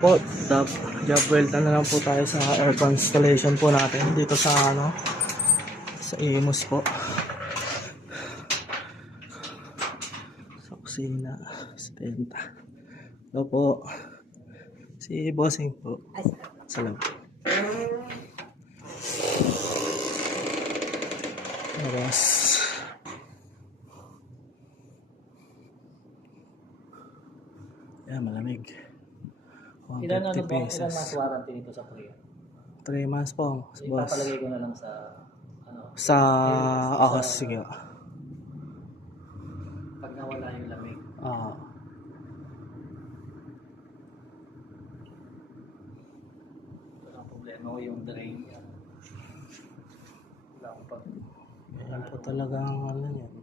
Po, job welta na lang po tayo sa aircon installation po natin dito sa sa Imus po. Sa kusina, sa tenta. Hello po. Si Bossing po. Salam. Aras. Yan, malamig. Ilan 150 ilan pesos. mas warranty nito sa Korea? 3 months po, boss. Ipapalagay ko na lang sa Sa ako, sige. pag nawala yung lamig. Walang problema ko yung drain. Wala akong pag... Yan po talagang ano yan.